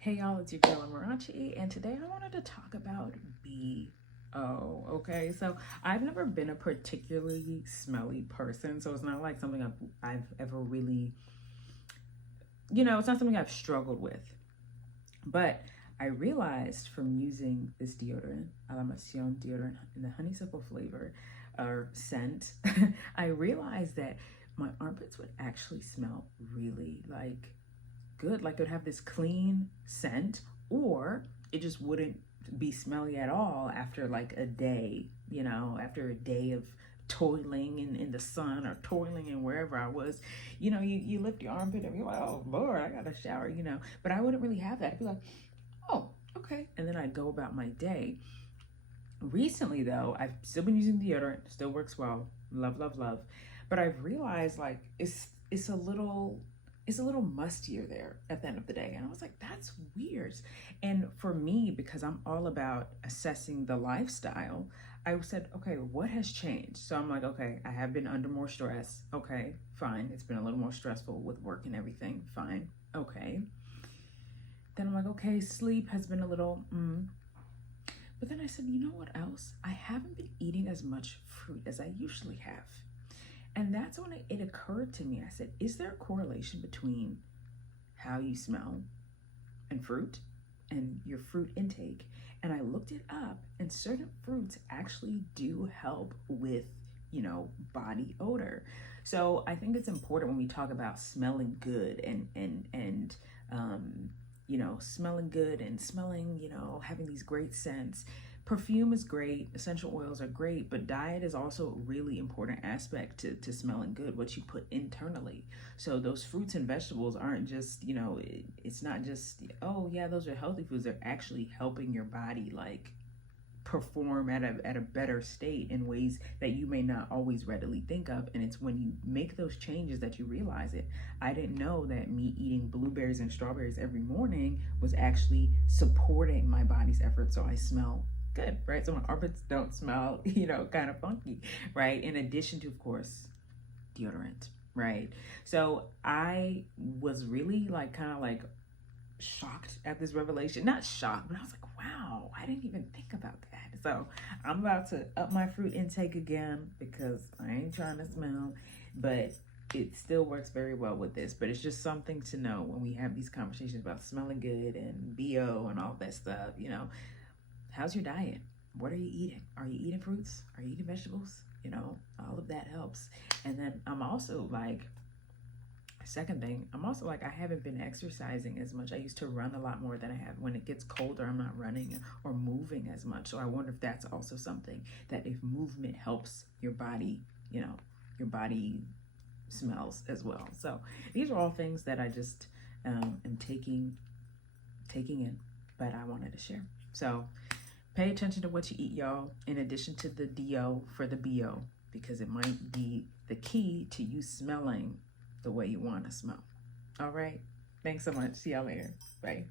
Hey y'all, it's your girl Amarachi, and today I wanted to talk about BO. Okay, so I've never been a particularly smelly person, so it's not like something I've ever really, it's not something I've struggled with. But I realized from using this deodorant, Amarachi deodorant in the honeysuckle flavor or scent, I realized that my armpits would actually smell really good. Like it would have this clean scent, or it just wouldn't be smelly at all after like a day, after a day of toiling in the sun or toiling in wherever I was. You lift your armpit and you're like, oh Lord, I got to shower, But I wouldn't really have that. I'd be like, oh, okay. And then I'd go about my day. Recently though, I've still been using deodorant, still works well. Love, love, love. But I've realized like it's a little mustier there at the end of the day. And I was like, that's weird. And for me, because I'm all about assessing the lifestyle, I said, okay, what has changed? So I'm like, okay, I have been under more stress. Okay, fine. It's been a little more stressful with work and everything. Fine. Okay. Then I'm like, okay, sleep has been a little, But then I said, you know what else? I haven't been eating as much fruit as I usually have. And that's when it occurred to me. I said, is there a correlation between how you smell and fruit and your fruit intake? And I looked it up, and certain fruits actually do help with, body odor. So I think it's important when we talk about smelling good and smelling good and smelling, having these great scents. Perfume is great, essential oils are great, but diet is also a really important aspect to smelling good, what you put internally. So those fruits and vegetables aren't just, it's not just, oh yeah, those are healthy foods. They're actually helping your body perform at a better state in ways that you may not always readily think of. And it's when you make those changes that you realize it. I didn't know that me eating blueberries and strawberries every morning was actually supporting my body's effort, so I smell good, right? So my armpits don't smell, kind of funky, right? In addition to, of course, deodorant, right? So I was really kind of shocked at this revelation. Not shocked, but I was like, wow, I didn't even think about that. So I'm about to up my fruit intake again because I ain't trying to smell, but it still works very well with this. But it's just something to know when we have these conversations about smelling good and BO and all that stuff, How's your diet? What are you eating? Are you eating fruits? Are you eating vegetables? All of that helps. And then I'm also second thing, I'm also I haven't been exercising as much. I used to run a lot more than I have. When it gets colder, I'm not running or moving as much. So I wonder if that's also something that if movement helps your body, your body smells as well. So these are all things that I just am taking in, but I wanted to share. So pay attention to what you eat, y'all, in addition to the DO for the BO, because it might be the key to you smelling the way you want to smell. All right. Thanks so much. See y'all later. Bye.